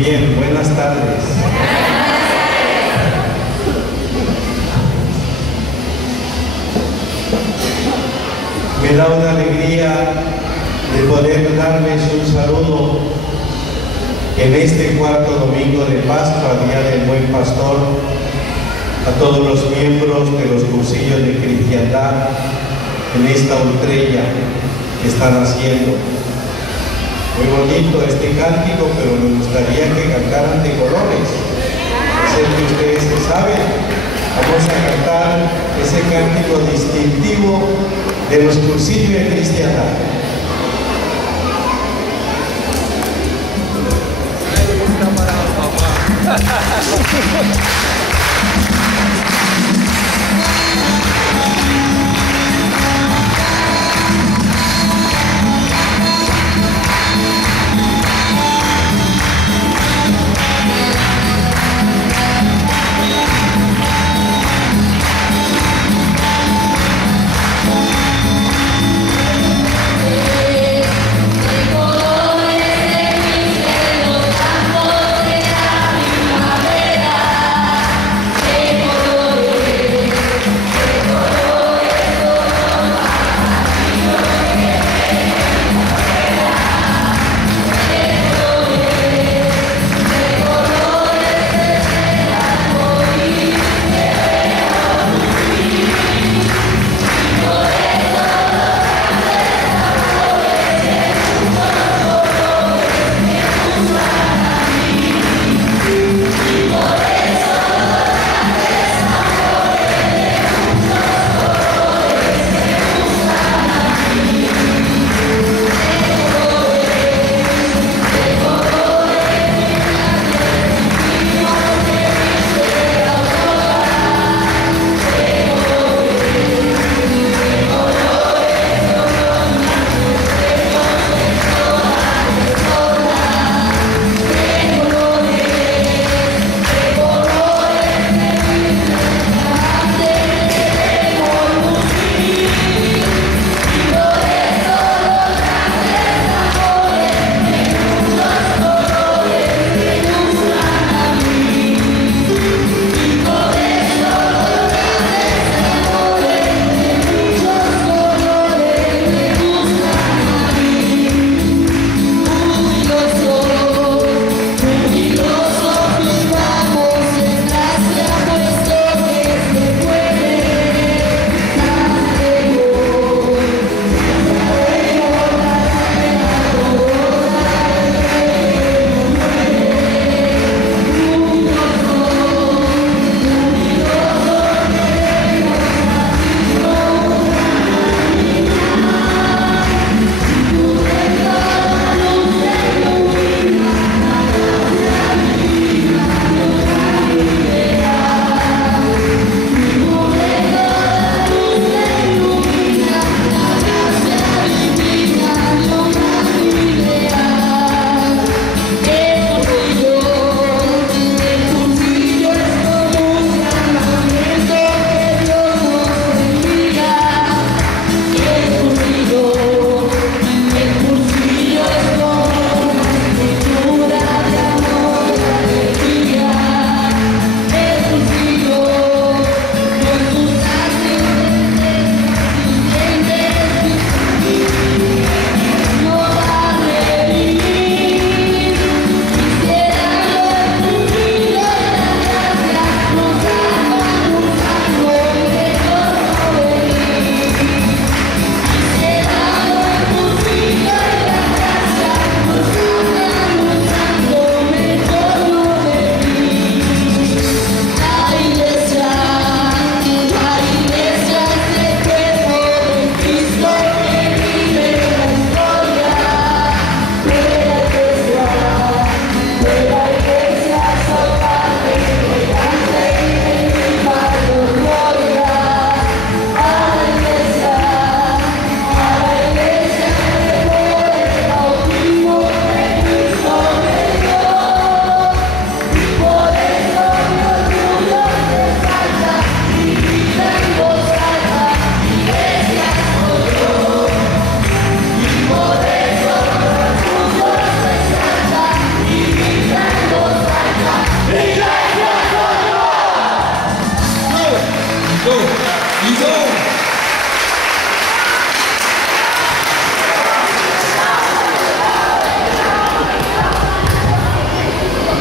bien, buenas tardes. Me da una alegría de poder darles un saludo en este cuarto domingo de Pascua, Día del Buen Pastor, a todos los miembros de los cursillos de cristiandad en esta ultrella que están haciendo. Muy bonito este cántico, pero me gustaría que cantaran de colores. Es el que ustedes se saben. Vamos a cantar ese cántico distintivo de los cursillos de cristiandad. Hey!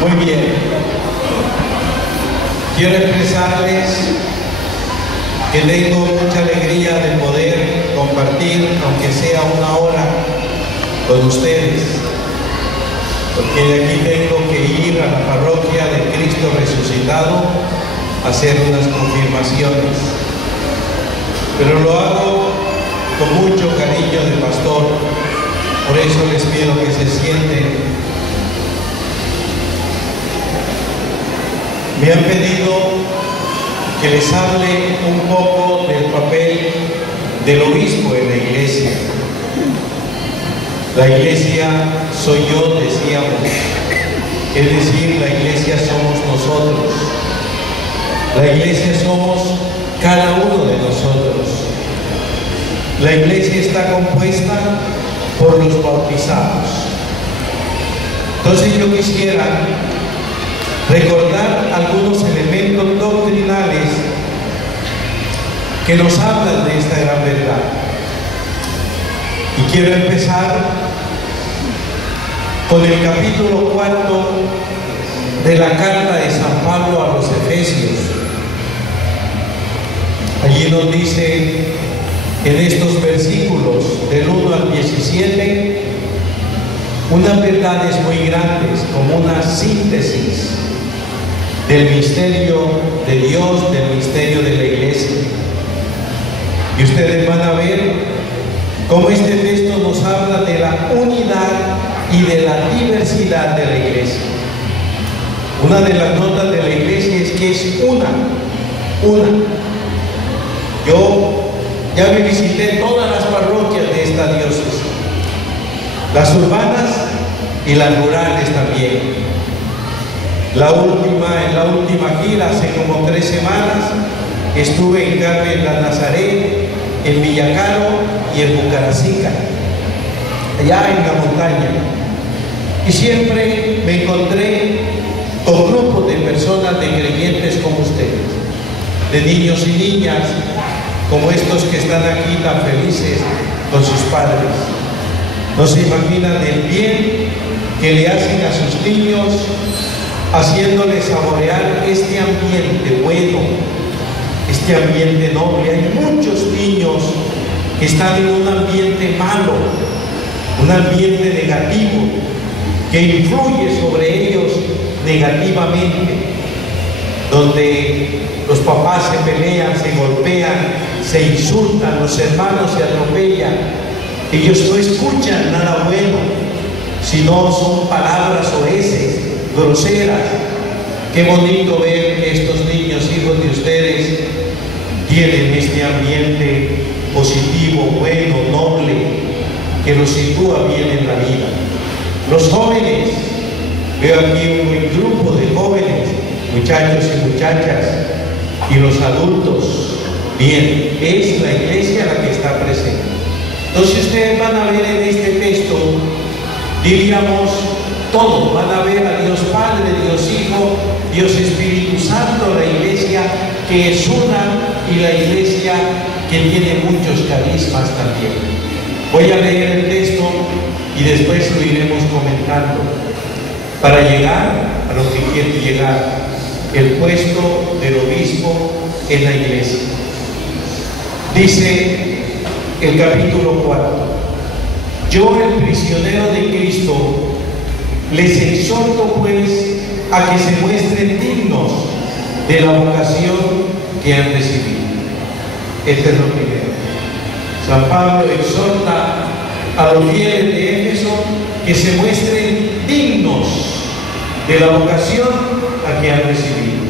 Muy bien. Quiero expresarles que tengo mucha alegría de poder compartir, aunque sea una hora, con ustedes, porque de aquí tengo que ir a la parroquia de Cristo Resucitado a hacer unas confirmaciones. Pero lo hago con mucho cariño de pastor, por eso les pido que se sienten. Me han pedido que les hable un poco del papel del obispo en la iglesia. La iglesia soy yo, decíamos, es decir, la iglesia somos nosotros. La iglesia somos cada uno de nosotros. La iglesia está compuesta por los bautizados. Entonces yo quisiera recordar algunos elementos doctrinales que nos hablan de esta gran verdad. Y quiero empezar con el capítulo 4 de la carta de San Pablo a los Efesios. Allí nos dice en estos versículos del 1 al 17 unas verdades muy grandes, como una síntesis del misterio de Dios, del misterio de la iglesia. Y ustedes van a ver cómo este texto nos habla de la unidad y de la diversidad de la iglesia. Una de las notas de la iglesia es que es una. Yo ya me visité todas las parroquias de esta diócesis, las urbanas y las rurales también. En la última gira, hace como 3 semanas, estuve en Carmen la Nazaret, en Villacaro y en Bucaracica, allá en la montaña. Y siempre me encontré con grupos de personas, de creyentes como ustedes, de niños y niñas, como estos que están aquí tan felices con sus padres. No se imaginan el bien que le hacen a sus niños, haciéndoles saborear este ambiente bueno, este ambiente noble. Hay muchos niños que están en un ambiente malo, un ambiente negativo, que influye sobre ellos negativamente, donde los papás se pelean, se golpean, se insultan, los hermanos se atropellan. Ellos no escuchan nada bueno, sino son palabras soeces, groseras. Qué bonito ver que estos niños, hijos de ustedes, tienen este ambiente positivo, bueno, noble, que los sitúa bien en la vida. Los jóvenes, veo aquí un buen grupo de jóvenes, muchachos y muchachas, y los adultos, bien, es la iglesia la que está presente. Entonces ustedes van a ver en este texto, diríamos, todo, van a ver a Dios Padre, Dios Hijo, Dios Espíritu Santo, la iglesia que es una y la iglesia que tiene muchos carismas también. Voy a leer el texto y después lo iremos comentando para llegar a lo que quiere llegar, el puesto del obispo en la iglesia. Dice el capítulo 4: yo, el prisionero de Cristo, les exhorto pues a que se muestren dignos de la vocación que han recibido. Este es lo primero. San Pablo exhorta a los fieles de Éfeso que se muestren dignos de la vocación a que han recibido.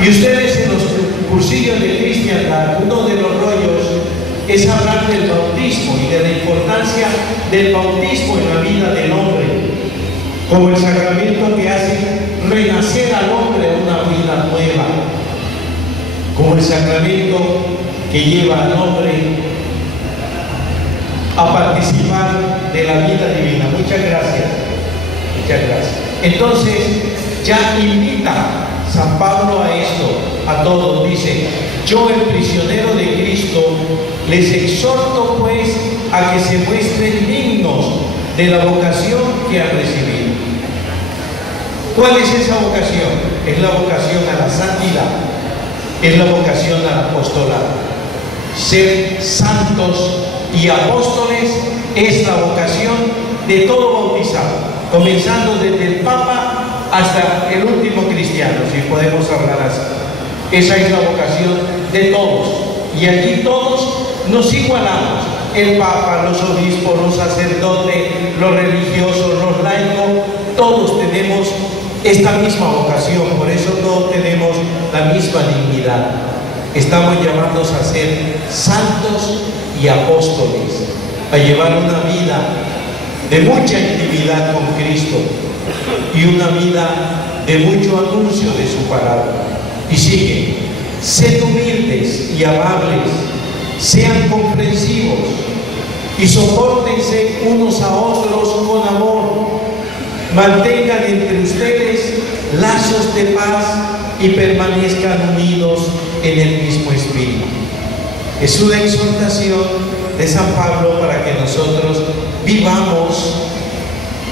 Y ustedes en los cursillos de cristiandad, uno de los rollos es hablar del bautismo y de la importancia del bautismo en la vida del hombre, como el sacramento que hace renacer al hombre a una vida nueva, como el sacramento que lleva al hombre a participar de la vida divina. Muchas gracias. Muchas gracias. Entonces, ya invita San Pablo a esto, a todos. Dice: yo, el prisionero de Cristo, les exhorto pues a que se muestren dignos de la vocación que han recibido. ¿Cuál es esa vocación? Es la vocación a la santidad, es la vocación al apostolado. Ser santos y apóstoles es la vocación de todo bautizado, comenzando desde el Papa hasta el último cristiano, si podemos hablar así. Esa es la vocación de todos, y allí todos nos igualamos: el Papa, los obispos, los sacerdotes, los religiosos, los laicos, todos tenemos esta misma vocación, por eso todos tenemos la misma dignidad. Estamos llamados a ser santos y apóstoles, a llevar una vida de mucha intimidad con Cristo y una vida de mucho anuncio de su palabra. Y sigue: sed humildes y amables, sean comprensivos y sopórtense unos a otros con amor. Mantengan entre ustedes lazos de paz y permanezcan unidos en el mismo espíritu. Es una exhortación de San Pablo para que nosotros vivamos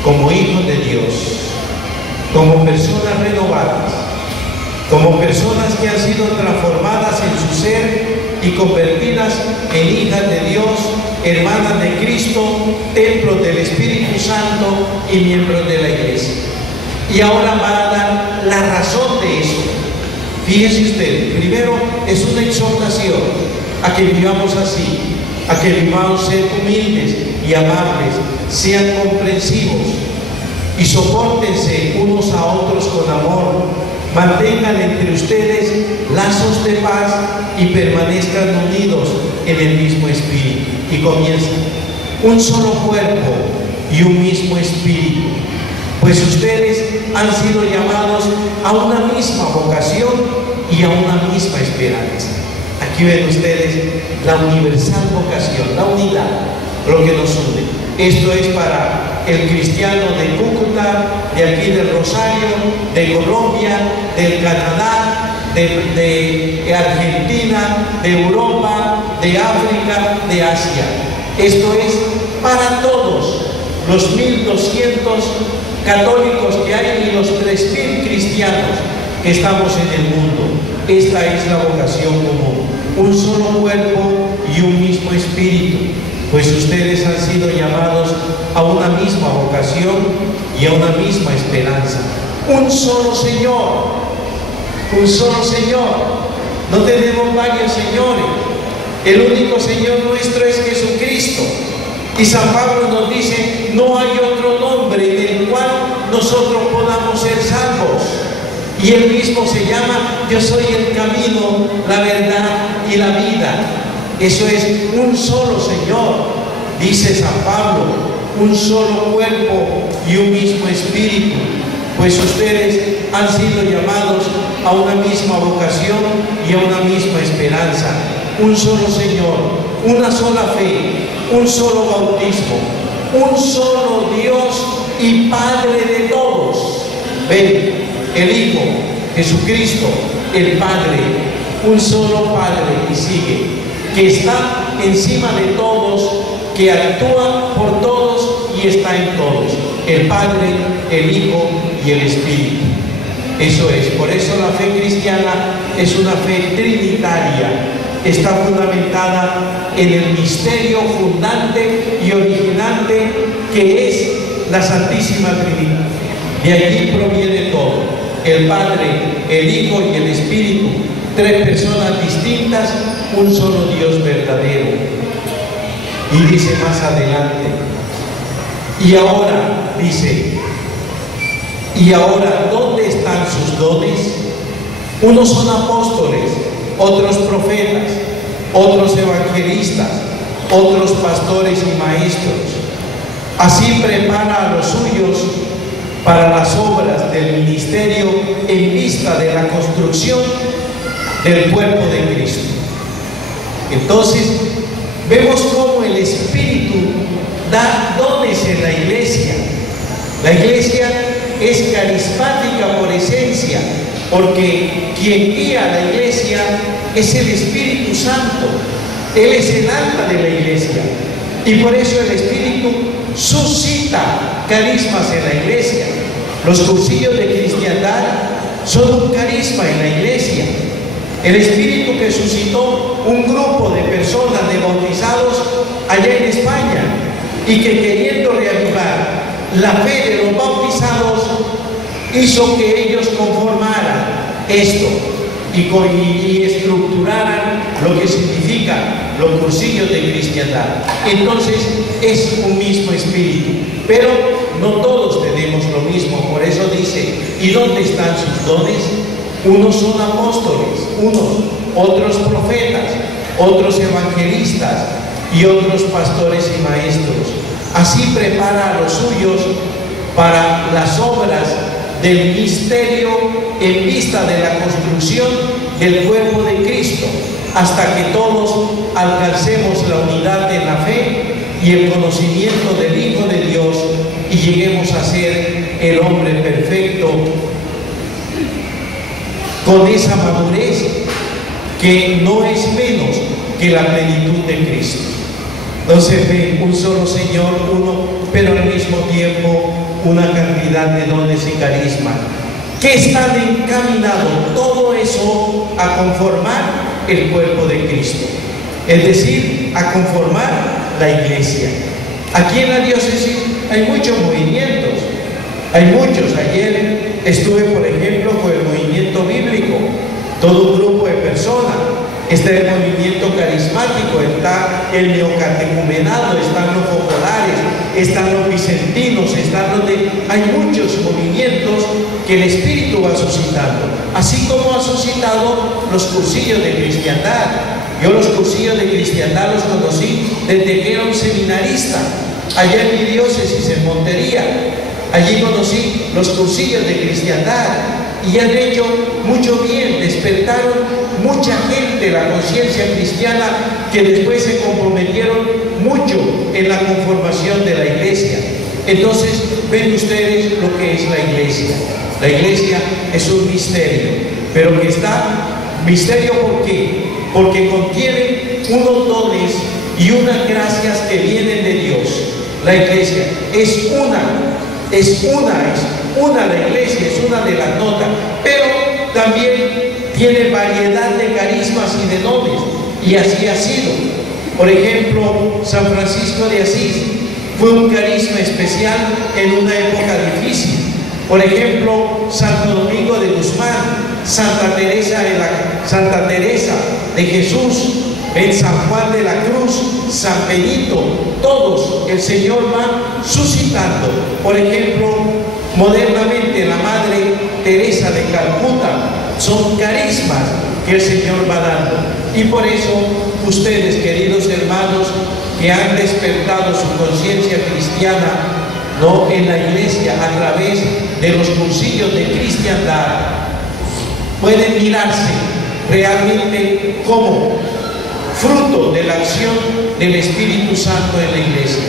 como hijos de Dios, como personas renovadas, como personas que han sido transformadas en su ser y convertidas en hijas de Dios, hermanas de Cristo, templos del Espíritu Santo y miembros de la Iglesia. Y ahora va a dar la razón de eso. Fíjense ustedes, primero es una exhortación a que vivamos así, a que vivamos ser humildes y amables, sean comprensivos y sopórtense unos a otros con amor. Mantengan entre ustedes lazos de paz y permanezcan unidos en el mismo espíritu. Y comienza: un solo cuerpo y un mismo espíritu, pues ustedes han sido llamados a una misma vocación y a una misma esperanza. Aquí ven ustedes la universal vocación, la unidad, lo que nos une. Esto es para el cristiano de Cúcuta, de aquí del Rosario, de Colombia, del Canadá, de Argentina, de Europa, de África, de Asia. Esto es para todos los 1.200 católicos que hay y los 3.000 cristianos que estamos en el mundo. Esta es la vocación común: un solo cuerpo y un mismo espíritu, pues ustedes han sido llamados a una misma vocación y a una misma esperanza. Un solo Señor, un solo Señor. No tenemos varios señores. El único Señor nuestro es Jesucristo. Y San Pablo nos dice: no hay otro nombre en el cual nosotros podamos ser salvos. Y Él mismo se llama: yo soy el camino, la verdad y la vida. Eso es un solo Señor, dice San Pablo, un solo cuerpo y un mismo espíritu, pues ustedes han sido llamados a una misma vocación y a una misma esperanza. Un solo Señor, una sola fe, un solo bautismo, un solo Dios y Padre de todos. Ven, el Hijo, Jesucristo, el Padre, un solo Padre, y sigue, que está encima de todos, que actúa por todos y está en todos: el Padre, el Hijo y el Espíritu. Eso es, por eso la fe cristiana es una fe trinitaria. Está fundamentada en el misterio fundante y originante que es la Santísima Trinidad. De allí proviene todo: el Padre, el Hijo y el Espíritu, tres personas distintas, un solo Dios verdadero. Y dice más adelante: y ahora, dice, y ahora, ¿dónde están sus dones? Unos son apóstoles, otros profetas, otros evangelistas, otros pastores y maestros. Así prepara a los suyos para las obras del ministerio en vista de la construcción del cuerpo de Cristo. Entonces, vemos cómo el Espíritu da dones en la Iglesia. La Iglesia es carismática por esencia, porque quien guía a la Iglesia es el Espíritu Santo. Él es el alma de la Iglesia, y por eso el Espíritu suscita carismas en la Iglesia. Los cursillos de cristiandad son un carisma en la iglesia. El Espíritu que suscitó un grupo de personas, de bautizados allá en España, y que queriendo reavivar la fe de los bautizados, hizo que ellos conformaran esto y estructuraran lo que significa los cursillos de cristiandad. Entonces es un mismo espíritu, pero no todos tenemos lo mismo. Por eso dice: ¿y dónde están sus dones? Unos son apóstoles, otros profetas, otros evangelistas y otros pastores y maestros. Así prepara a los suyos para las obras del misterio en vista de la construcción del cuerpo de Cristo, hasta que todos alcancemos la unidad de la fe y el conocimiento del Hijo de Dios y lleguemos a ser el hombre perfecto, con esa madurez que no es menos que la plenitud de Cristo. No se ve un solo Señor, uno, pero al mismo tiempo una cantidad de dones y carismas que están encaminados todo eso a conformar el cuerpo de Cristo, es decir, a conformar la iglesia. Aquí en la diócesis hay muchos movimientos, hay muchos. Ayer estuve, por ejemplo, con el movimiento bíblico, todo un grupo de personas. Está el movimiento carismático, está el neocatecumenado, están los populares, están los vicentinos, hay muchos movimientos que el Espíritu va suscitando, así como ha suscitado los cursillos de cristiandad. Yo los cursillos de cristiandad los conocí desde que era un seminarista, allá en mi diócesis, en Montería. Allí conocí los cursillos de cristiandad y han hecho mucho bien, despertaron mucha gente la conciencia cristiana, que después se comprometieron mucho en la conformación de la iglesia. Entonces ven ustedes lo que es la iglesia. La iglesia es un misterio, pero que está misterio. ¿Por qué? Porque contiene unos dones y unas gracias que vienen de Dios. La iglesia es una la iglesia, es una de las notas, pero también tiene variedad de carismas y de dones, y así ha sido. Por ejemplo, San Francisco de Asís fue un carisma especial en una época difícil. Por ejemplo, Santo Domingo de Guzmán, Santa Teresa de Jesús, en San Juan de la Cruz, San Benito, todos el Señor va suscitando. Por ejemplo, modernamente la Madre Teresa de Calcuta, son carismas que el Señor va dando. Y por eso ustedes, queridos hermanos, que han despertado su conciencia cristiana, ¿no?, en la iglesia a través de los cursillos de cristiandad, pueden mirarse realmente como fruto de la acción del Espíritu Santo en la iglesia.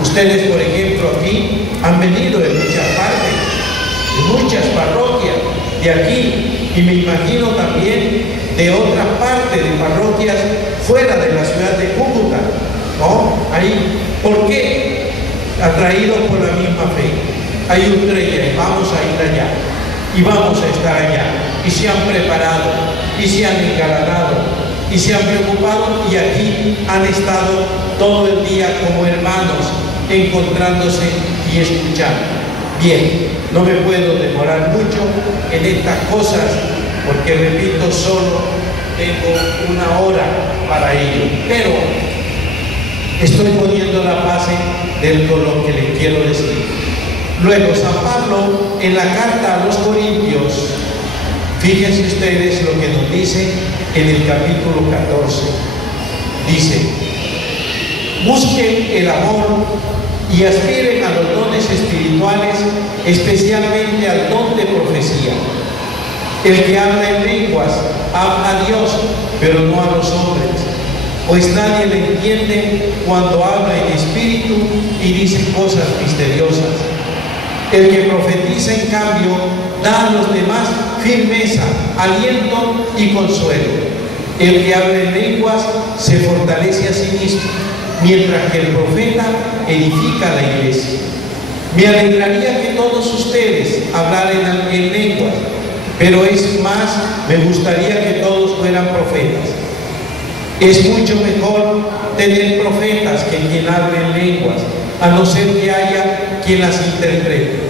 Ustedes, por ejemplo, aquí han venido de muchas partes, de muchas parroquias de aquí, y me imagino también de otra parte de parroquias fuera de la ciudad de Cúcuta, ¿no? Ahí, ¿por qué? Atraídos por la misma fe. Hay un tren y vamos a ir allá, y vamos a estar allá, y se han preparado, y se han engalanado, y se han preocupado, y aquí han estado todo el día como hermanos, encontrándose y escuchando. Bien, no me puedo demorar mucho en estas cosas, porque repito, solo tengo una hora para ello, pero estoy poniendo la base de lo que les quiero decir. Luego, San Pablo, en la carta a los Corintios, fíjense ustedes lo que nos dice en el capítulo 14. Dice: busquen el amor y aspiren a los dones espirituales, especialmente al don de profecía. El que habla en lenguas habla a Dios, pero no a los hombres, pues nadie le entiende cuando habla en espíritu y dice cosas misteriosas. El que profetiza, en cambio, da a los demás firmeza, aliento y consuelo. El que habla en lenguas se fortalece a sí mismo, mientras que el profeta edifica la iglesia. Me alegraría que todos ustedes hablaran en lenguas, pero es más, me gustaría que todos fueran profetas. Es mucho mejor tener profetas que quien hable en lenguas, a no ser que haya quien las interprete.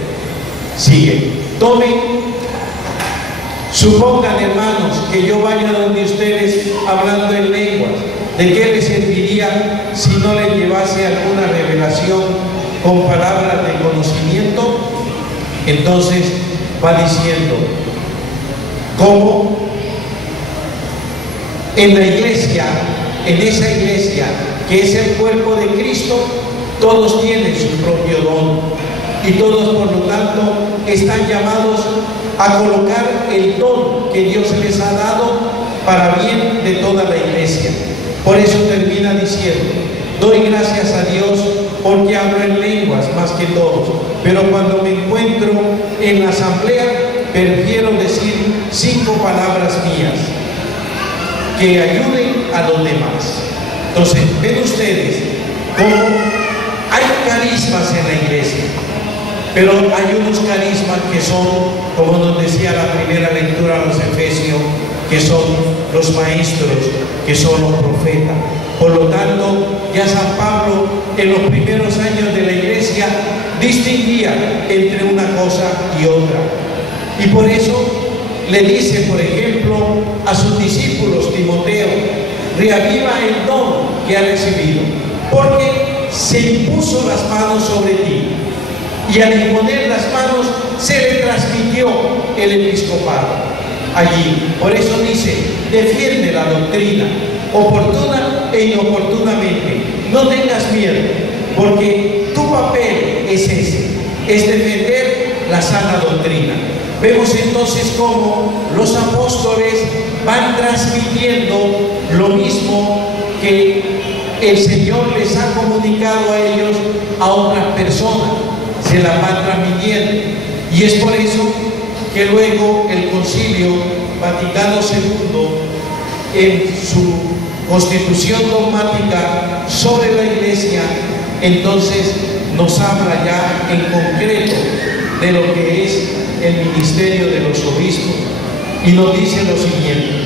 Sigue. Supongan, hermanos, que yo vaya donde ustedes hablando en lenguas. ¿De qué les serviría si no les llevase alguna revelación con palabras de conocimiento? Entonces va diciendo, ¿cómo? En la iglesia, en esa iglesia que es el cuerpo de Cristo, todos tienen su propio don y todos por lo tanto están llamados a colocar el don que Dios les ha dado para bien de toda la iglesia. Por eso termina diciendo, doy gracias a Dios porque hablo en lenguas más que todos, pero cuando me encuentro en la asamblea prefiero decir 5 palabras mías que ayuden a los demás. Entonces, ven ustedes cómo hay carismas en la iglesia, pero hay unos carismas que son, como nos decía la primera lectura a los Efesios, que son los maestros, que son los profetas. Por lo tanto, ya San Pablo en los primeros años de la iglesia distinguía entre una cosa y otra. Y por eso le dice, por ejemplo, a sus discípulos, Timoteo, reaviva el don que ha recibido, porque se impuso las manos sobre ti, y al imponer las manos se le transmitió el episcopado allí. Por eso dice, defiende la doctrina, oportuna e inoportunamente. No tengas miedo, porque tu papel es ese, es defender la sana doctrina. Vemos entonces cómo los apóstoles van transmitiendo lo mismo que el Señor les ha comunicado a ellos a otras personas, se las van transmitiendo. Y es por eso que luego el Concilio Vaticano II, en su constitución dogmática sobre la Iglesia, entonces nos habla ya en concreto de lo que es el ministerio de los obispos, y nos dice lo siguiente: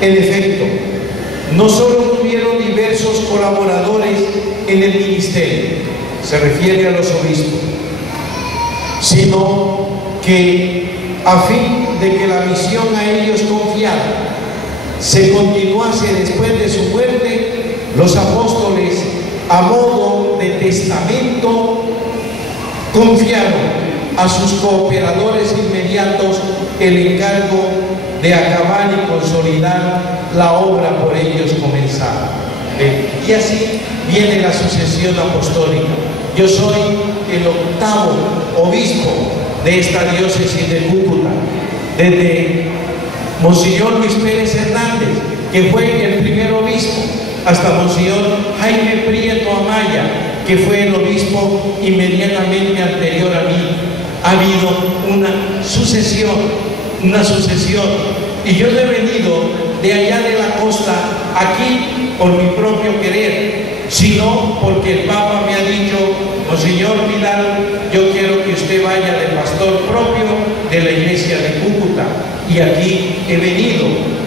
en efecto, no solo tuvieron diversos colaboradores en el ministerio, se refiere a los obispos, sino que a fin de que la misión a ellos confiada se continuase después de su muerte, los apóstoles, a modo de testamento, confiaron a sus cooperadores inmediatos el encargo de acabar y consolidar la obra por ellos comenzada. Y así viene la sucesión apostólica. Yo soy el 8º obispo de esta diócesis de Cúcuta, desde Monseñor Luis Pérez Hernández, que fue el primer obispo, hasta Monseñor Jaime Prieto Amaya, que fue el obispo inmediatamente anterior a mí. Ha habido una sucesión, y yo no he venido de allá de la costa aquí por mi propio querer, sino porque el Papa me ha dicho: Monseñor Vidal, yo quiero que usted vaya de pastor propio de la iglesia de Cúcuta, y aquí he venido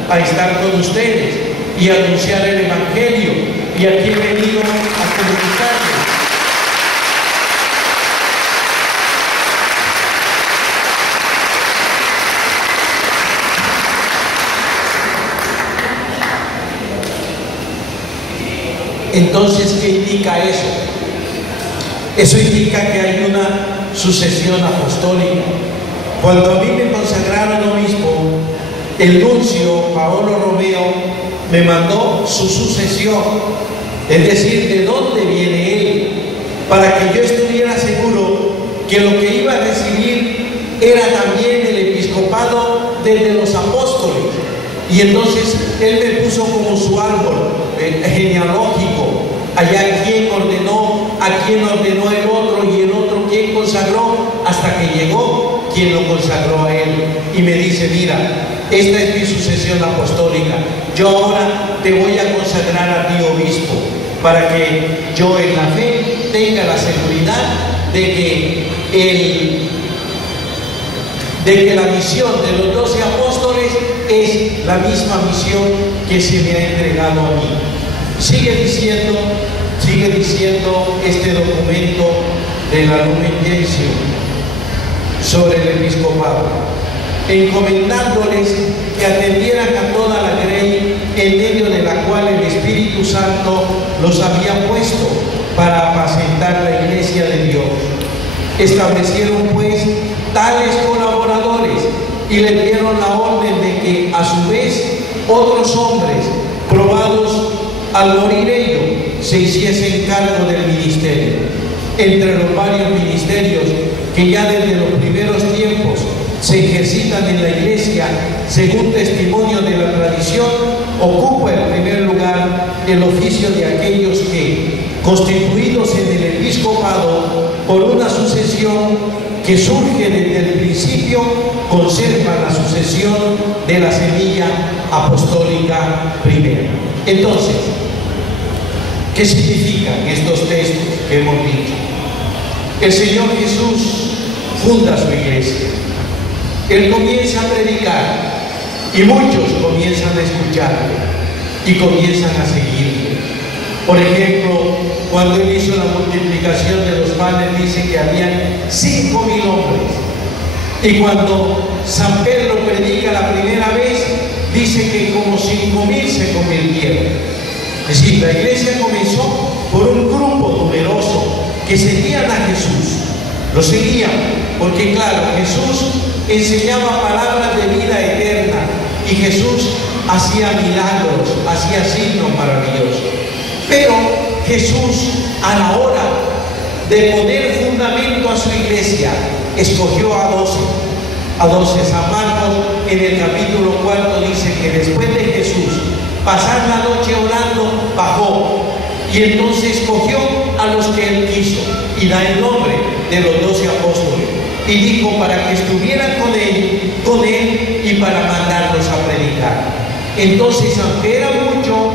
a estar con ustedes y a anunciar el Evangelio, y aquí he venido a comunicarles. Entonces, ¿qué indica eso? Eso indica que hay una sucesión apostólica. Cuando a mí me consagraron obispo, el nuncio Paolo Romeo me mandó su sucesión, es decir, de dónde viene él, para que yo estuviera seguro que lo que iba a recibir era también el episcopado desde los apóstoles. Y entonces él me puso como su árbol genealógico, allá quien ordenó, a quien ordenó el otro, y el otro quien consagró, hasta que llegó quien lo consagró a él. Y me dice: mira, esta es mi sucesión apostólica, yo ahora te voy a consagrar a ti obispo, para que yo en la fe tenga la seguridad de que la misión de los 12 apóstoles es la misma misión que se me ha entregado a mí. Sigue diciendo este documento de la Lumen Gentium sobre el episcopado, encomendándoles que atendieran a toda la grey en medio de la cual el Espíritu Santo los había puesto para apacentar la iglesia de Dios. Establecieron pues tales colaboradores y le dieron la orden de que a su vez otros hombres probados al morir ellos se hiciesen cargo del ministerio. Entre los varios ministerios que ya desde los primeros tiempos se ejercitan en la iglesia según testimonio de la tradición, ocupa en primer lugar el oficio de aquellos que, constituidos en el episcopado por una sucesión que surge desde el principio, conservan la sucesión de la semilla apostólica primera. Entonces, ¿qué significan estos textos que hemos dicho? El Señor Jesús funda su iglesia. Él comienza a predicar y muchos comienzan a escucharle y comienzan a seguirle. Por ejemplo, cuando Él hizo la multiplicación de los panes, dice que habían 5.000 hombres. Y cuando San Pedro predica la primera vez, dice que como 5.000 se convirtieron. Es decir, la iglesia comenzó por un grupo numeroso que seguían a Jesús. Lo seguían porque, claro, Jesús enseñaba palabras de vida eterna y Jesús hacía milagros, hacía signos maravillosos. Pero Jesús, a la hora de poner fundamento a su iglesia, escogió a 12. San Marcos en el capítulo 4 dice que después de Jesús pasar la noche orando, bajó y entonces escogió a los que Él quiso y da el nombre de los 12 apóstoles y dijo para que estuvieran con él y para mandarlos a predicar. Entonces, aunque era mucho,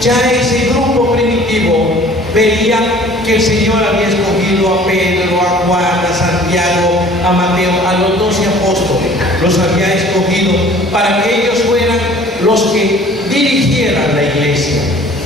ya ese grupo primitivo veía que el Señor había escogido a Pedro, a Juan, a Santiago, a Mateo, a los 12 apóstoles. Los había escogido para que ellos fueran los que dirigieran la iglesia,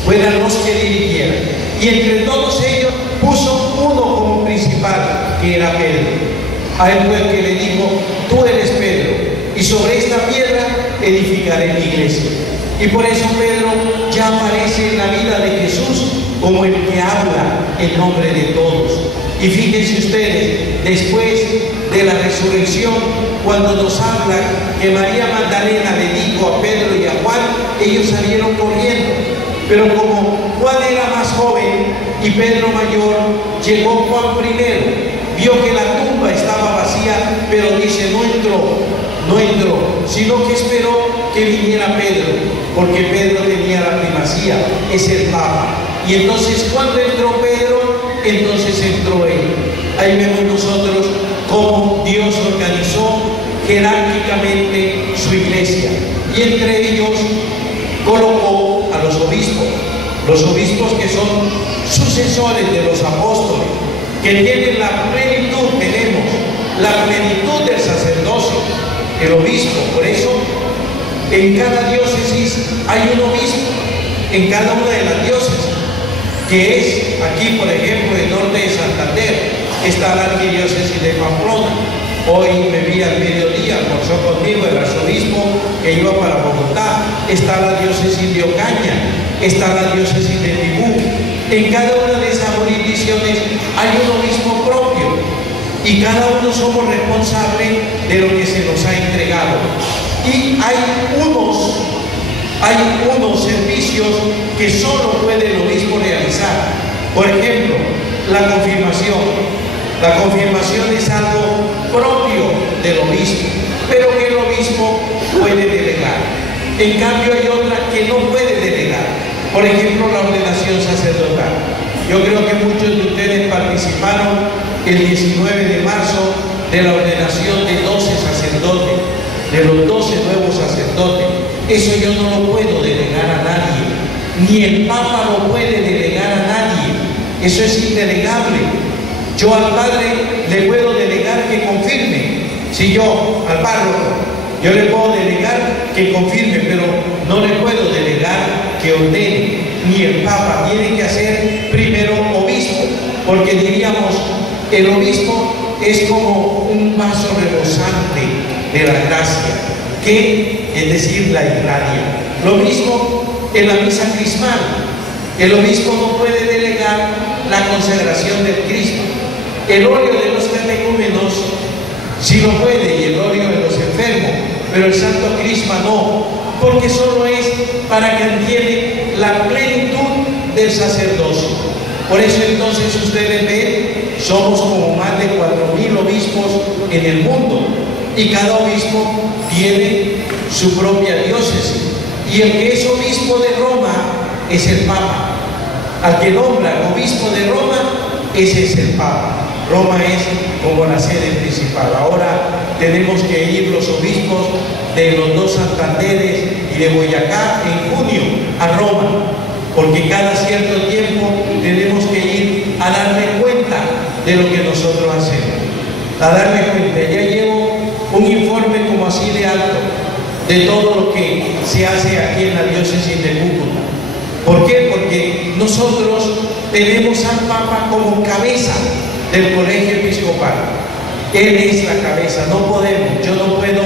fueran los que dirigieran. Y entre todos ellos puso uno como principal, que era Pedro. A él fue el que le dijo: tú eres Pedro, y sobre esta piedra edificaré mi iglesia. Y por eso Pedro ya aparece en la vida de Jesús como el que habla en nombre de todos. Y fíjense ustedes, después de la resurrección, cuando nos habla que María Magdalena le dijo a Pedro y a Juan, ellos salieron corriendo. Pero como Juan era más joven y Pedro mayor, llegó Juan primero, vio que la tumba estaba vacía, pero dice: no entró, sino que esperó que viniera Pedro, porque Pedro tenía la primacía, es el Papa. Y entonces cuando entró Pedro, entonces entró él. Ahí vemos nosotros cómo Dios organizó jerárquicamente su iglesia, y entre ellos colocó a los obispos que son sucesores de los apóstoles, que tienen la plenitud, tenemos la plenitud del sacerdocio, el obispo. Por eso en cada diócesis hay un obispo, en cada una de las diócesis, que es aquí, por ejemplo, el norte de Santander, está la arquidiócesis de Pamplona. Hoy me vi al mediodía, almorzó conmigo el arzobispo que iba para Bogotá. Está la diócesis de Ocaña, está la diócesis de Tibú. En cada una de esas jurisdicciones hay un obispo propio y cada uno somos responsables de lo que se nos ha entregado. Y hay unos servicios que solo puede el obispo realizar. Por ejemplo, la confirmación. La confirmación es algo propio del obispo, pero que el obispo puede delegar. En cambio hay otra que no puede delegar. Por ejemplo, la ordenación sacerdotal. Yo creo que muchos de ustedes participaron el 19 de marzo de la ordenación de 12 sacerdotes, de los 12 nuevos sacerdotes. Eso yo no lo puedo delegar a nadie, ni el Papa lo puede delegar a nadie. Eso es indelegable. Yo al padre le puedo delegar que confirme. Si yo, al párroco, yo le puedo delegar que confirme, pero no le puedo delegar que ordene. Ni el Papa tiene que hacer primero obispo, porque diríamos, el obispo es como un vaso rebosante de la gracia, que es decir, la irradia. Lo mismo en la misa crismal. El obispo no puede delegar la consagración del crisma. El óleo de los catecúmenos sí lo puede, y el óleo de los enfermos, pero el santo crisma no, porque solo es para que adquiere la plenitud del sacerdocio. Por eso entonces ustedes ven, somos como más de 4.000 obispos en el mundo, y cada obispo tiene su propia diócesis, y el que es obispo de Roma es el Papa. Al que nombra obispo de Roma, ese es el Papa. Roma es como la sede principal. Ahora tenemos que ir los obispos de los 2 Santanderes y de Boyacá en junio a Roma, porque cada cierto tiempo tenemos que ir a darle cuenta de lo que nosotros hacemos. A darle cuenta. Ya llevo un informe como así de alto de todo lo que se hace aquí en la diócesis de Cúcuta. ¿Por qué? Porque nosotros tenemos al Papa como cabeza del colegio episcopal. Él es la cabeza, no podemos, yo no puedo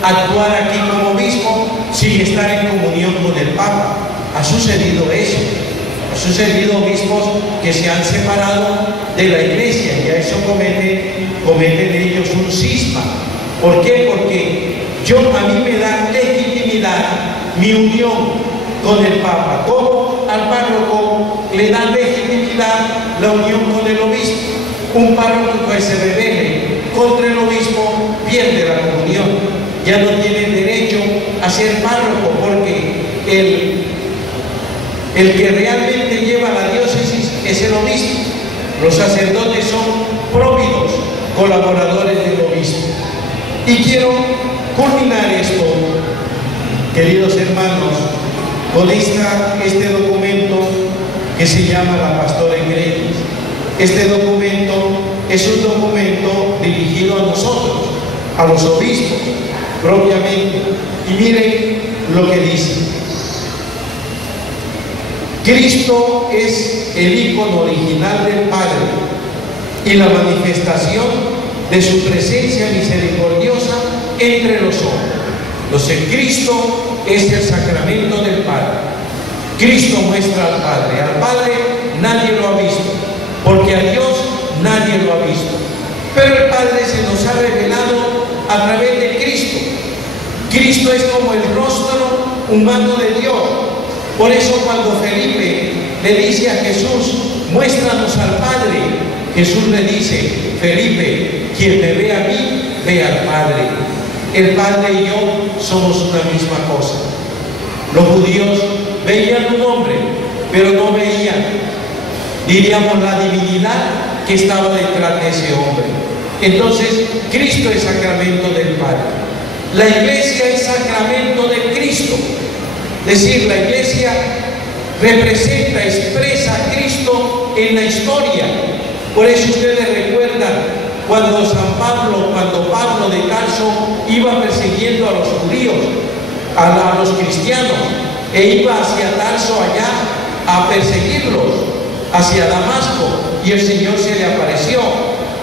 actuar aquí como obispo sin estar en comunión con el Papa. Ha sucedido eso, ha sucedido obispos que se han separado de la iglesia, y a eso cometen ellos un cisma. ¿Por qué? Porque a mí me da legitimidad mi unión con el Papa, como al párroco le da legitimidad la unión con el obispo. Un párroco que se rebele contra el obispo pierde la comunión, ya no tiene derecho a ser párroco, porque el que realmente lleva la diócesis es el obispo. Los sacerdotes son próvidos colaboradores del obispo. Y quiero culminar esto, queridos hermanos, con este documento que se llama la Pastora Ecclesiae. Este documento es un documento dirigido a nosotros, a los obispos, propiamente. Y miren lo que dice. Cristo es el ícono original del Padre y la manifestación de su presencia misericordiosa entre los hombres. Entonces, Cristo es el sacramento del Padre. Cristo muestra al Padre. Al Padre nadie lo ha visto, porque a Dios nadie lo ha visto. Pero el Padre se nos ha revelado a través de Cristo. Cristo es como el rostro humano de Dios. Por eso cuando Felipe le dice a Jesús, muéstranos al Padre, Jesús le dice, Felipe, quien me ve a mí, ve al Padre. El Padre y yo somos una misma cosa. Los judíos veían un hombre, pero no veían, diríamos, la divinidad que estaba detrás de ese hombre. Entonces, Cristo es sacramento del Padre. La iglesia es sacramento de Cristo. Es decir, la iglesia representa, expresa a Cristo en la historia. Por eso ustedes recuerdan cuando Pablo de Tarso iba persiguiendo a los judíos, a los cristianos, e iba hacia Tarso allá a perseguirlos, hacia Damasco, y el Señor se le apareció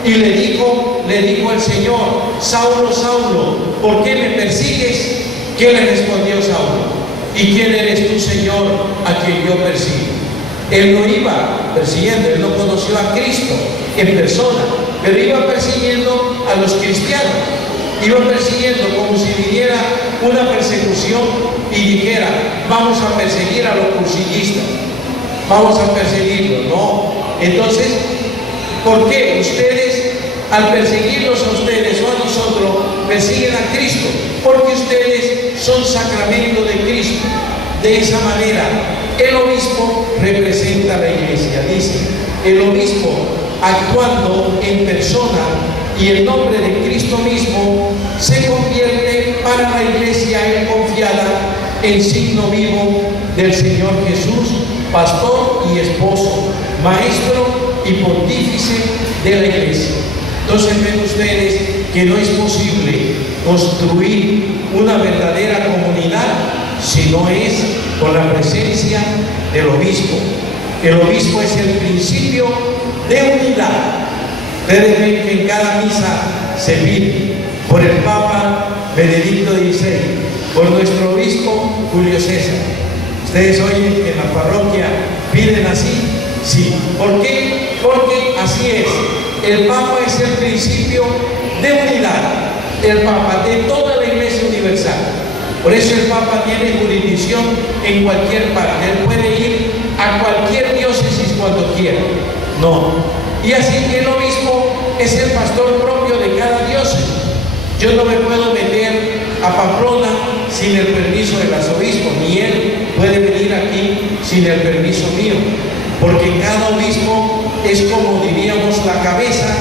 y le dijo el Señor, Saulo, Saulo, ¿por qué me persigues? ¿Qué le respondió Saulo? ¿Y quién eres tú, Señor, a quien yo persigo? Él no iba persiguiendo, él no conoció a Cristo en persona, pero iba persiguiendo a los cristianos, iba persiguiendo como si viniera una persecución y dijera, vamos a perseguir a los cursillistas, vamos a perseguirlos. No. Entonces, ¿por qué ustedes, al perseguirlos a ustedes o a nosotros, persiguen a Cristo? Porque ustedes son sacramento de Cristo. De esa manera, el obispo representa a la iglesia. Dice, el obispo actuando en persona y el nombre de Cristo mismo se convierte para la iglesia en confiada en signo vivo del Señor Jesús, pastor y esposo, maestro y pontífice de la iglesia. Entonces ven ustedes que no es posible construir una verdadera comunidad si no es con la presencia del obispo. El obispo es el principio de unidad. Ustedes ven que en cada misa se pide por el Papa Benedicto XVI, por nuestro obispo Julio César. Ustedes oyen que en la parroquia piden así. Sí. ¿Por qué? Porque así es. El Papa es el principio de unidad. El Papa de toda la Iglesia universal. Por eso el Papa tiene jurisdicción en cualquier parte. Él puede ir a cualquier diócesis cuando quiera. No. Y así que el obispo es el pastor propio de cada diócesis. Yo no me puedo meter a Pamplona sin el permiso del arzobispo, ni él puede venir aquí sin el permiso mío, porque cada obispo es, como diríamos, la cabeza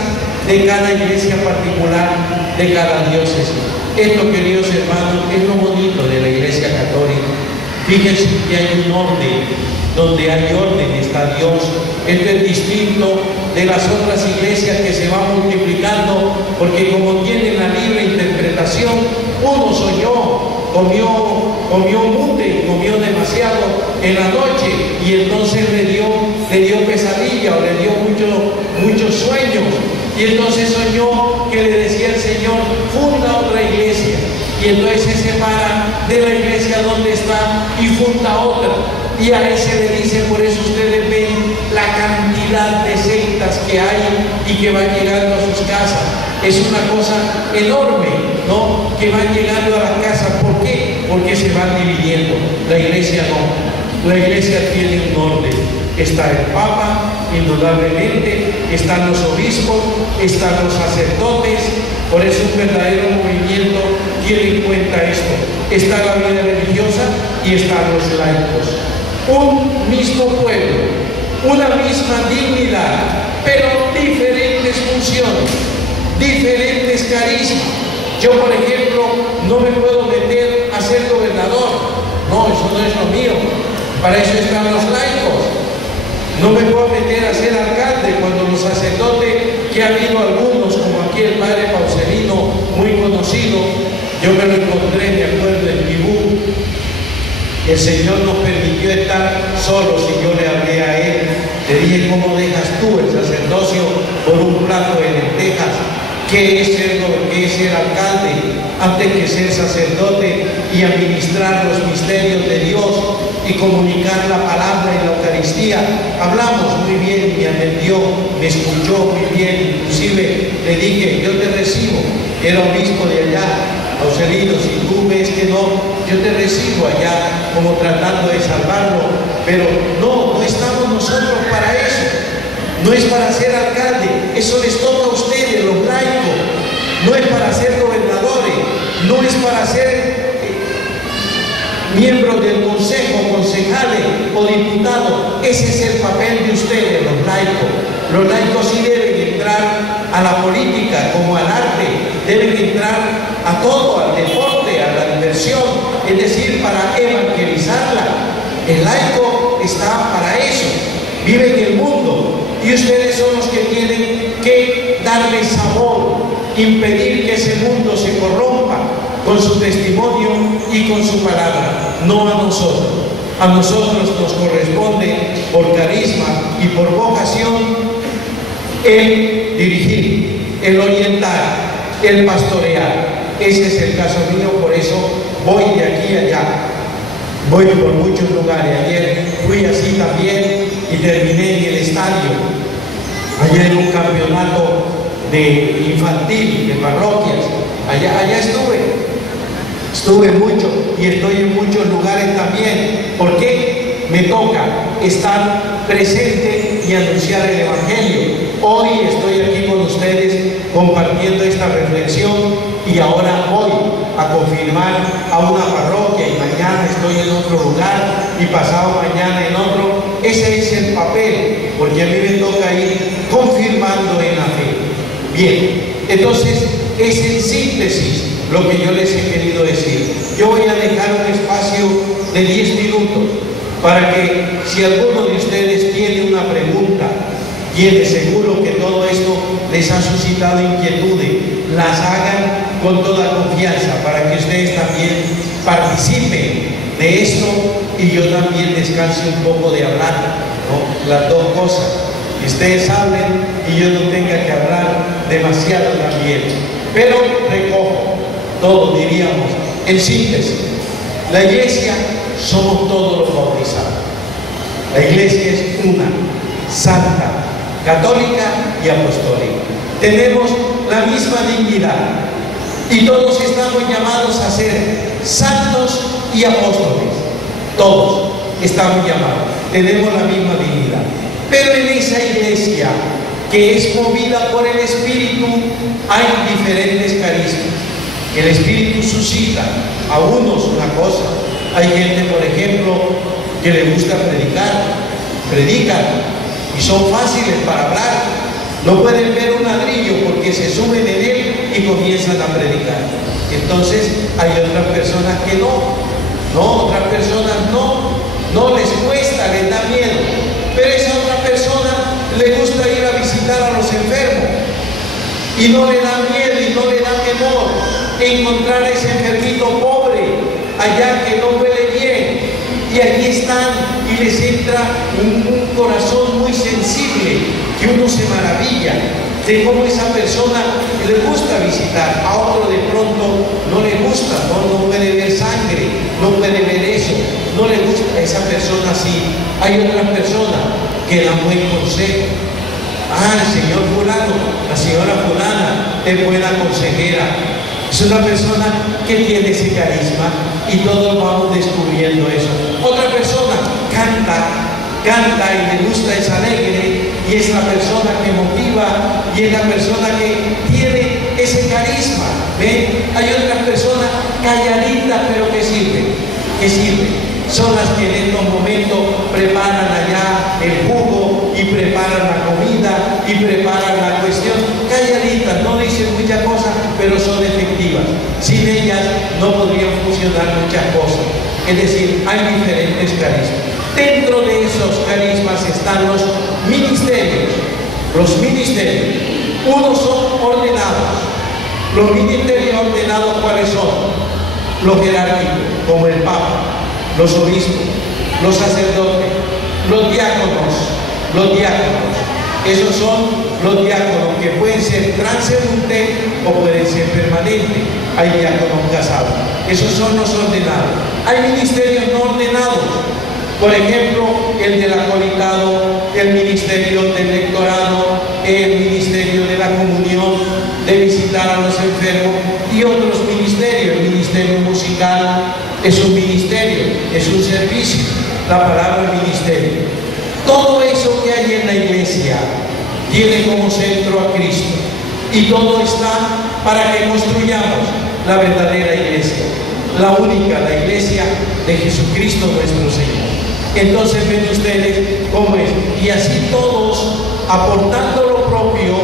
de cada iglesia particular, de cada diócesis. Esto, queridos hermanos, es lo bonito de la Iglesia Católica. Fíjense que hay un orden. Donde hay orden está Dios. Esto es distinto de las otras iglesias que se van multiplicando, porque como tienen la libre interpretación, uno soñó, comió mute, comió demasiado en la noche y entonces le dio pesadilla o le dio muchos sueños, y entonces soñó que le decía el Señor: funda otra iglesia, y entonces se separa de la iglesia donde está y funda otra. Y a ese le dice, por eso ustedes ven la cantidad de sectas que hay y que van llegando a sus casas. Es una cosa enorme, ¿no? Que van llegando a las casas. ¿Por qué? Porque se van dividiendo. La iglesia no. La iglesia tiene un orden. Está el Papa, indudablemente, están los obispos, están los sacerdotes. Por eso un verdadero movimiento tiene en cuenta esto. Está la vida religiosa y están los laicos. Un mismo pueblo, una misma dignidad, pero diferentes funciones, diferentes carismas. Yo, por ejemplo, no me puedo meter a ser gobernador. No, eso no es lo mío. Para eso están los laicos. No me puedo meter a ser alcalde cuando los sacerdotes, que ha habido algunos, como aquí el padre Pauserino, muy conocido, yo me lo encontré, me acuerdo, en Tibú. El Señor nos permitió estar solos y yo le hablé a él. Le dije: ¿cómo dejas tú el sacerdocio por un plato de lentejas? ¿Qué es ser alcalde antes que ser sacerdote y administrar los misterios de Dios y comunicar la palabra en la Eucaristía? Hablamos muy bien, me atendió, me escuchó muy bien. Inclusive le dije: yo te recibo. Era obispo de allá, Pauserino, si tú ves que no, yo te recibo allá, como tratando de salvarlo. Pero no estamos nosotros para eso. No es para ser alcalde, eso les toca a ustedes, los laicos. No es para ser gobernadores, no es para ser miembros del consejo, concejales o diputados. Ese es el papel de ustedes, los laicos. Los laicos sí deben entrar a la política como al arte, deben entrar a todo, al deporte, a la diversión, es decir, para evangelizarla. El laico está para eso, vive en el mundo. Y ustedes son los que tienen que darle sabor, impedir que ese mundo se corrompa con su testimonio y con su palabra, no a nosotros. A nosotros nos corresponde, por carisma y por vocación, el dirigir, el orientar, el pastorear. Ese es el caso mío, por eso voy de aquí a allá. Voy por muchos lugares. Ayer fui así también y terminé en el estadio. Allá en un campeonato de infantil, de parroquias. Allá estuve mucho y estoy en muchos lugares también. ¿Por qué? Me toca estar presente y anunciar el Evangelio. Hoy estoy aquí con ustedes compartiendo esta reflexión y ahora voy a confirmar a una parroquia y mañana estoy en otro lugar y pasado mañana en otro. Ese es el papel, porque a mí me toca ir confirmando en la fe. Bien, entonces es en síntesis lo que yo les he querido decir. Yo voy a dejar un espacio de 10 minutos para que si alguno de ustedes tiene una pregunta, tiene seguro que todo esto les ha suscitado inquietudes, las hagan con toda confianza para que ustedes también participen de esto y yo también descanse un poco de hablar, ¿no? Las dos cosas, que ustedes hablen y yo no tenga que hablar demasiado también, pero recojo todo, diríamos, en síntesis. La iglesia somos todos los bautizados. La iglesia es una, santa, católica y apostólica. Tenemos la misma dignidad y todos estamos llamados a ser santos y apóstoles. Todos estamos llamados, tenemos la misma dignidad. Pero en esa iglesia que es movida por el Espíritu hay diferentes carismas. El Espíritu suscita a unos una cosa. Hay gente, por ejemplo, que le gusta predican y son fáciles para hablar. No pueden ver un ladrillo porque se suben en él y comienzan a predicar. Entonces hay otras personas que otras personas no les cuesta, les da miedo. Pero esa otra persona le gusta ir a visitar a los enfermos y no le da miedo y no le da temor encontrar a ese enfermito pobre allá que no huele bien, y allí están y les entra un corazón muy sensible que uno se maravilla de cómo esa persona le gusta visitar. A otro de pronto no le gusta, no puede ver sangre, no puede ver eso, no le gusta a esa persona así. Hay otras personas que dan buen consejo. El señor fulano, la señora fulana es buena consejera. Es una persona que tiene ese carisma y todos vamos descubriendo eso. Otra persona canta y le gusta, es alegre y es la persona que motiva y es la persona que tiene ese carisma. ¿Ven? Hay otras personas calladitas pero que sirven. Son las que en estos momentos preparan allá el jugo y preparan la comida y preparan la cuestión. Calladitas, no dicen muchas cosas, pero son efectivas. Sin ellas no podrían funcionar muchas cosas. Es decir, hay diferentes carismas. Dentro de esos carismas están los ministerios. Los ministerios, unos son ordenados. Los ministerios ordenados, ¿cuáles son? Los jerárquicos, como el Papa, los obispos, los sacerdotes, los diáconos. Esos son los diáconos que pueden ser transeúntes o pueden ser permanentes. Hay diáconos casados. Esos son los ordenados. Hay ministerios no ordenados. Por ejemplo, el del acolitado, el ministerio del lectorado, el ministerio de la comunión, de visitar a los enfermos y otros ministerios. El ministerio musical es un ministerio, es un servicio. La palabra ministerio. Todo eso que hay en la iglesia tiene como centro a Cristo y todo está para que construyamos la verdadera iglesia, la única, la iglesia de Jesucristo nuestro Señor. Entonces ven ustedes cómo es, y así todos aportando lo propio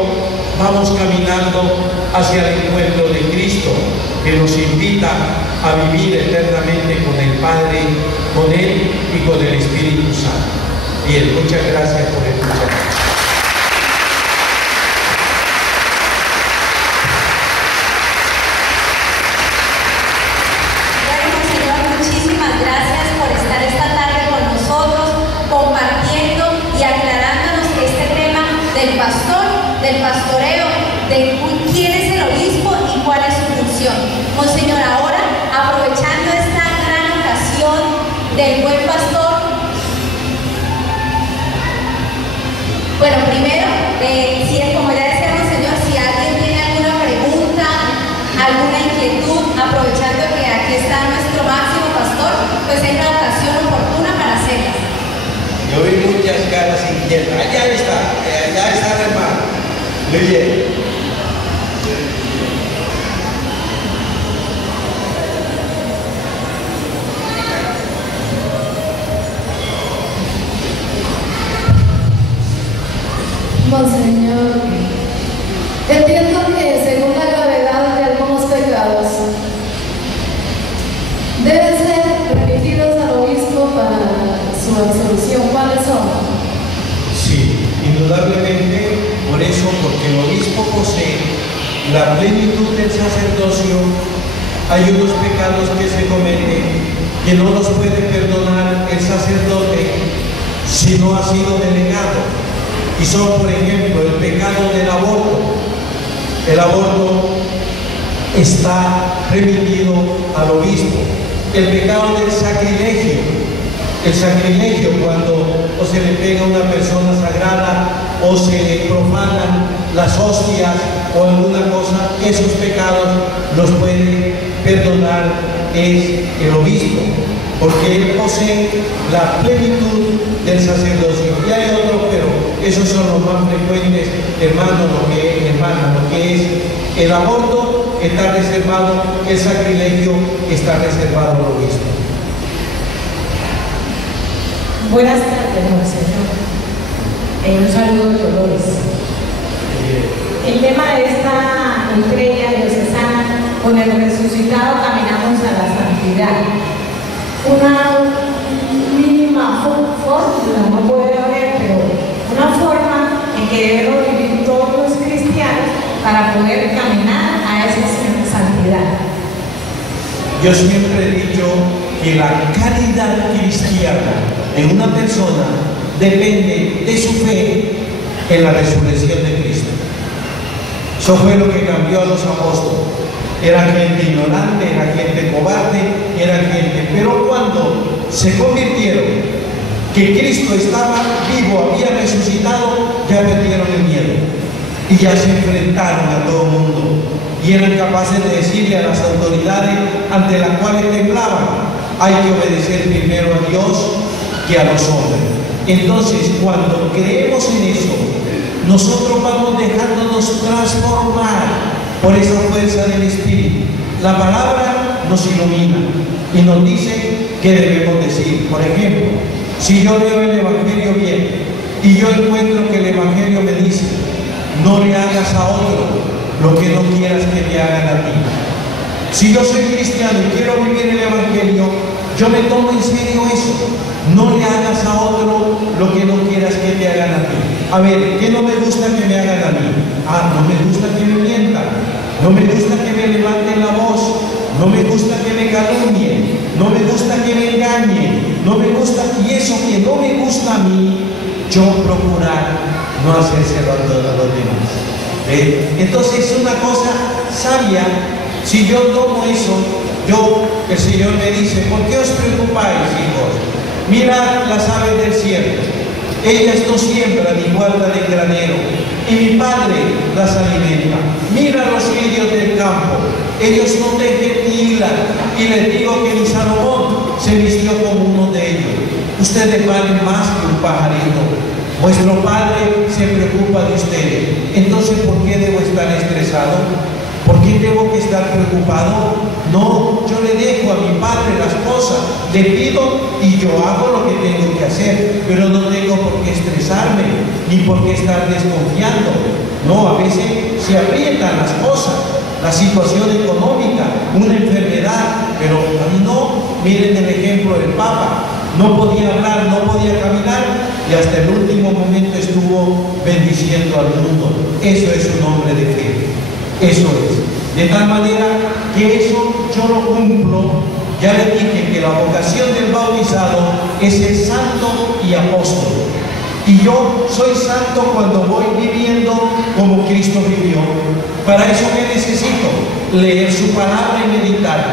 vamos caminando hacia el encuentro de Cristo, que nos invita a vivir eternamente con el Padre, con Él y con el Espíritu Santo. Bien, muchas gracias por escuchar. Bueno, Señor, muchísimas gracias por estar esta tarde con nosotros, compartiendo y aclarándonos este tema del pastor, del pastoreo, de quién es el obispo y cuál es su función. Monseñor, ahora, aprovechando esta gran ocasión del buen pastor, bueno, primero, si es como ya decía Monseñor, si alguien tiene alguna pregunta, alguna inquietud, aprovechando que aquí está nuestro máximo pastor, pues es la ocasión oportuna para hacerlas. Yo vi muchas caras inquietas. Allá está el hermano. Muy bien. Monseñor, entiendo que según la gravedad de algunos pecados deben ser remitidos al obispo para su absolución. ¿Cuáles son? Sí, indudablemente, por eso, porque el obispo la plenitud del sacerdocio, hay unos pecados que se cometen que no los puede perdonar el sacerdote si no ha sido delegado. Y son, por ejemplo, el pecado del aborto. El aborto está remitido al obispo. El pecado del sacrilegio. El sacrilegio, cuando o se le pega a una persona sagrada o se le profanan las hostias o alguna cosa, esos pecados los puede perdonar es el obispo, porque él posee la plenitud del sacerdocio. Y hay otros, pero esos son los más frecuentes, hermano, lo que es el aborto está reservado, el sacrilegio está reservado al obispo. Buenas tardes, Monseñor. Un saludo de Dolores. El tema de esta entrega diocesana, con el resucitado caminamos a la santidad. Una mínima fórmula, no puede haber, pero una forma en que debemos vivir todos los cristianos para poder caminar a esa santidad. Yo siempre he dicho que la calidad cristiana en una persona depende de su fe en la resurrección de Cristo. Eso fue lo que cambió a los apóstoles. Era gente ignorante, era gente cobarde, era gente. Pero cuando se convirtieron, que Cristo estaba vivo, había resucitado, ya perdieron el miedo. Y ya se enfrentaron a todo el mundo. Y eran capaces de decirle a las autoridades ante las cuales temblaban: hay que obedecer primero a Dios que a los hombres. Entonces, cuando creemos en eso, nosotros vamos dejándonos transformar por esa fuerza del Espíritu. La palabra nos ilumina y nos dice qué debemos decir. Por ejemplo, si yo leo el Evangelio bien y yo encuentro que el Evangelio me dice: no le hagas a otro lo que no quieras que te hagan a ti. Si yo soy cristiano y quiero vivir el Evangelio, yo me tomo en serio eso. No le hagas a otro lo que no quieras que te hagan a ti. A ver, ¿qué no me gusta que me hagan a mí? No me gusta que me mientan, no me gusta que me levanten la voz, no me gusta que me calumnien, no me gusta que me engañen, no me gusta, y eso que no me gusta a mí, yo procurar no hacérselo a los demás. Entonces es una cosa sabia. Si yo tomo eso, el Señor me dice: ¿por qué os preocupáis, hijos? Mirad las aves del cielo, ellas no siembran ni guardan en granero, y mi Padre las alimenta. Mira los lirios del campo, ellos no tejen ni hilan, y les digo que ni Salomón se vistió como uno de ellos. Ustedes valen más que un pajarito. Vuestro Padre se preocupa de ustedes. Entonces, ¿por qué debo estar estresado? ¿Por qué tengo que estar preocupado? No, yo le dejo a mi Padre las cosas, le pido y yo hago lo que tengo que hacer, pero no tengo por qué estresarme, ni por qué estar desconfiando. No, a veces se aprietan las cosas, la situación económica, una enfermedad, pero a mí no. Miren el ejemplo del Papa. No podía hablar, no podía caminar, y hasta el último momento estuvo bendiciendo al mundo. Eso es un hombre de fe. Eso es. De tal manera que eso yo lo cumplo. Ya le dije que la vocación del bautizado es el santo y apóstol. Y yo soy santo cuando voy viviendo como Cristo vivió. Para eso, ¿qué necesito? Leer su palabra y meditar.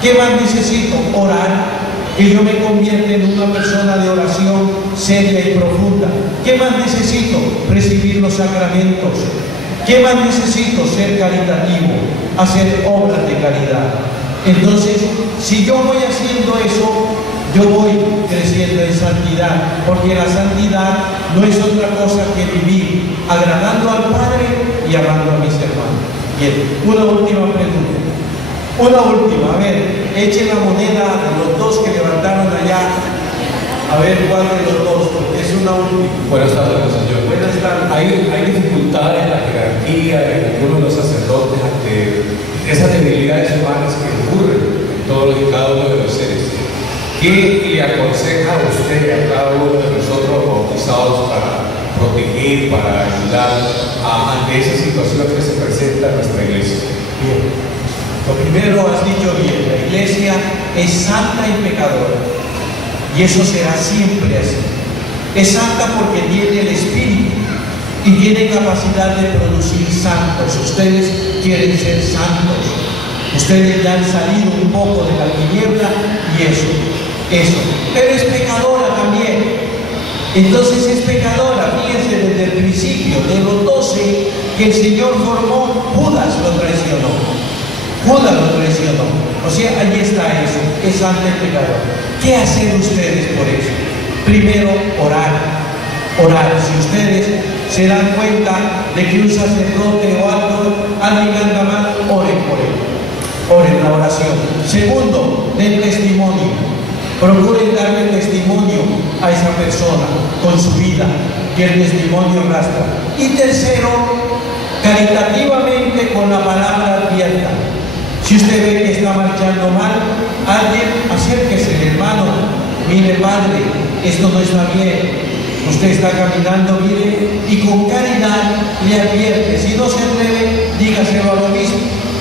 ¿Qué más necesito? Orar. Que yo me convierta en una persona de oración seria y profunda. ¿Qué más necesito? Recibir los sacramentos. ¿Qué más necesito? Ser caritativo, hacer obras de caridad. Entonces, si yo voy haciendo eso, yo voy creciendo en santidad, porque la santidad no es otra cosa que vivir agradando al Padre y amando a mis hermanos. Bien, una última pregunta. Una última, a ver, echen la moneda de los dos que levantaron allá. A ver cuál de los dos, porque es una última. Buenas tardes, señor. Buenas tardes. Hay dificultades en la jerarquía de algunos de los sacerdotes ante esas debilidades humanas que ocurren en todos y cada uno de los seres. ¿Qué le aconseja a usted y a cada uno de nosotros bautizados para proteger, para ayudar ante esa situación que se presenta en nuestra iglesia. Bien. Lo primero has dicho bien, la iglesia es santa y pecadora. Y eso será siempre así. Es santa porque tiene el Espíritu y tiene capacidad de producir santos. Ustedes quieren ser santos. Ustedes ya han salido un poco de la tiniebla y eso. Pero es pecadora también. Entonces es pecadora. Fíjense desde el principio, de los 12 que el Señor formó, Judas lo traicionó. O sea, allí está eso, es santa y pecadora. ¿Qué hacer ustedes por eso? Primero, orar. Si ustedes se dan cuenta de que un sacerdote o alguien anda mal, oren por él. Oren la oración. Segundo, den testimonio. Procuren darle testimonio a esa persona con su vida, que el testimonio arrastra. Y tercero, caritativamente con la palabra abierta. Si usted ve que está marchando mal, alguien, acérquese, hermano. Mire, padre, esto no está bien. Usted está caminando, mire, y con caridad le advierte. Si no se atreve, dígaselo al obispo,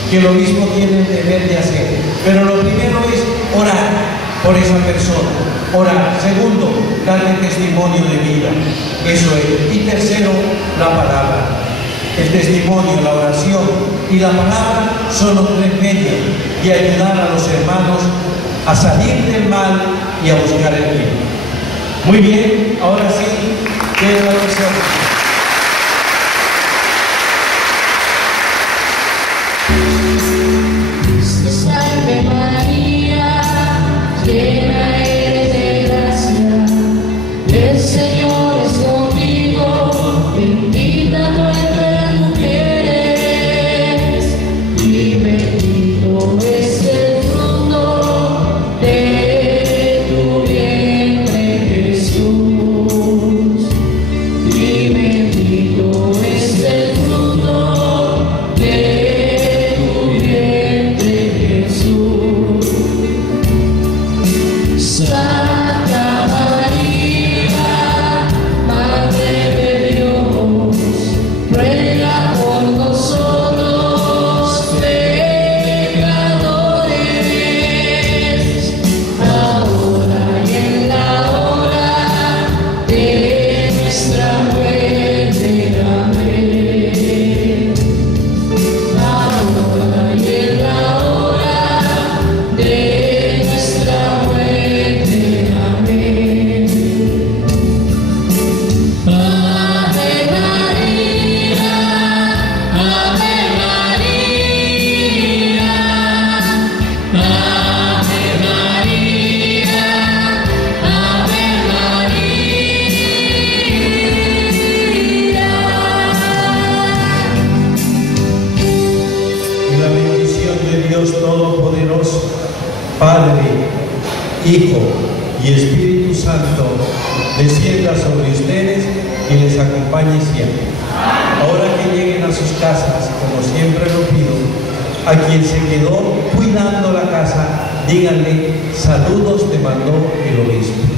que el obispo tiene el deber de hacer. Pero lo primero es orar por esa persona. Orar. Segundo, darle testimonio de vida. Eso es. Y tercero, la palabra. El testimonio, la oración y la palabra son los tres medios de ayudar a los hermanos a salir del mal y a buscar el bien. Muy bien, ahora sí, que la oración. Salve María, llena eres de gracia, el Señor es contigo, bendita tú entre mujeres, y bendito es el fruto de tu vientre Jesús, y bendito es el fruto de tu vientre Jesús. Santa María, Madre de Dios, ruega por nosotros pecadores, ahora y en la hora de nuestra muerte. Amén. Ahora y en la hora de nuestra muerte. Amén. Ave María, Ave María, Ave María, Ave María. Y la bendición de Dios Todopoderoso, Padre, Hijo y Espíritu Santo, descienda sobre ustedes y les acompañe siempre. Ahora que lleguen a sus casas, como siempre lo pido, a quien se quedó cuidando la casa, díganle: saludos te mandó el obispo.